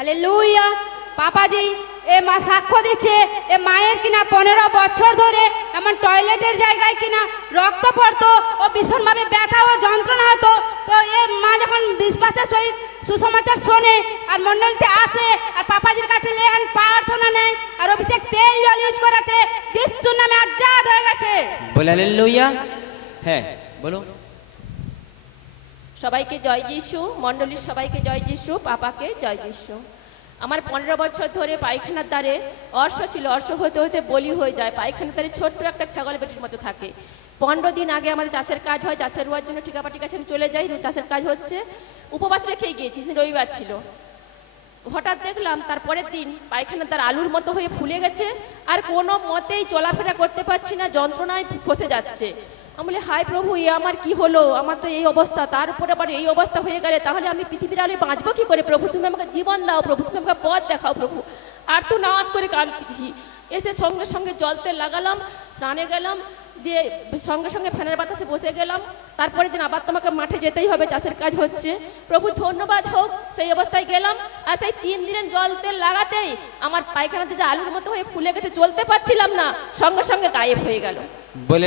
আলে লুইয়া পাপাজি এ মা সাক্ষ্য দিচ্ছে, এ মায়ের কিনা পনেরো বছর ধরে এমন টয়লেটের জায়গায় কিনা রক্ত পড়তো, ও ভীষণভাবে ব্যথা ও যন্ত্রণা হতো। তো এ মা যখন বিশ্বাসের সহিত সুসমাচার শোনে আর মন্ডলতে আসে, আর পাপাজির কাছে লেহান প্রার্থনা নেয়, আর অভিষেক তেল জল ইউজ করাতে যিশুর নামে আজাদ হয়ে গেছে। বলে লইয়া হ্যাঁ বলো সবাইকে জয় যিশু। মণ্ডলীর সবাইকে জয় যিশু, পাপাকে জয় যিশু। আমার পনেরো বছর ধরে পায়খানার দ্বারে অর্শ ছিল, অর্শ হতে হতে বলি হয়ে যায়। পায়খানার দ্বারে ছোট্ট একটা ছাগল বেটির মতো থাকে। পনেরো দিন আগে আমাদের চাষের কাজ হয়, চাষের রোয়ার জন্য ঠিকাপাটির কাছে আমি চলে যাই। চাষের কাজ হচ্ছে। উপবাস রেখেই গিয়েছি রবিবার ছিল। হঠাৎ দেখলাম তারপরের দিন পায়খানা তার আলুর মতো হয়ে ফুলে গেছে। আর কোনো মতেই চলাফেরা করতে পারছি না, যন্ত্রণায় ফসে যাচ্ছে। আমি বলি হাই প্রভু, এ আমার কি হলো? আমার তো এই অবস্থা। তার উপরে আবার এই অবস্থা হয়ে গেলে তাহলে আমি পৃথিবীর আলোয় বাঁচবো কি করে? প্রভু, তুমি আমাকে জীবন দাও প্রভু, তুমি আমাকে পথ দেখাও প্রভু। আর তো নাওয়াত করে কাঁদতেছি। এসে সঙ্গে সঙ্গে জল তেল লাগালাম স্নানে গেলাম দিয়ে সঙ্গে সঙ্গে ফ্যানের বাতাসে বসে গেলাম। তারপরে দিন আবার তোমাকে মাঠে যেতেই হবে চাষের কাজ হচ্ছে। প্রভু ধন্যবাদ হোক সেই অবস্থায় গেলাম। আর সেই তিন দিনের জল তেল লাগাতেই আমার পায়খানাতে যে আলুর মতো হয়ে ফুলে গেছে চলতে পারছিলাম না। সঙ্গে সঙ্গে গায়েব হয়ে গেল। বলে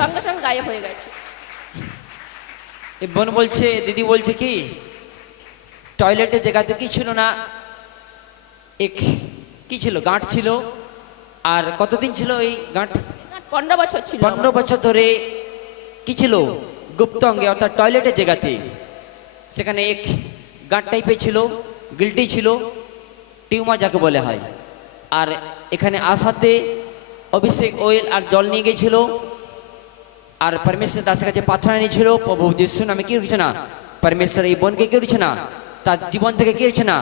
সঙ্গে সঙ্গে গায়েব হয়ে গেছে। এ বোন বলছে দিদি বলছে কি টয়লেটের জায়গাতে কি ছিল না? এক কি ছিল গাঁট ছিল? আর কতদিন ছিল এই গাঁট? পনেরো বছর ছিল। পনেরো বছর ধরে কি ছিল? গুপ্ত অঙ্গে অর্থাৎ টয়লেটের জায়গাতে সেখানে এক গাঁট টাইপের ছিল গিল্টি ছিল টিউমার যাকে বলে হয়। আর এখানে আসাতে অভিষেক ওয়েল আর জল নিয়ে গেছিল আর পরমেশ্বর দাসের কাছে প্রার্থনা নিয়েছিল প্রভু যিশু নামে কি হচ্ছে না। পরমেশ্বর এই বোনকে কি হচ্ছে না। তার জীবন থেকে কি হচ্ছে না।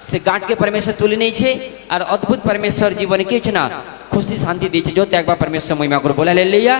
সে গাঁটকে পরমেশ্বর তুলে নিয়েছে আর অদ্ভুত পরমেশ্বর জীবনে কি হচ্ছে না খুশি শান্তি দিয়েছে যত একবার পরমেশ্বর মহিমা করে বলে লিয়া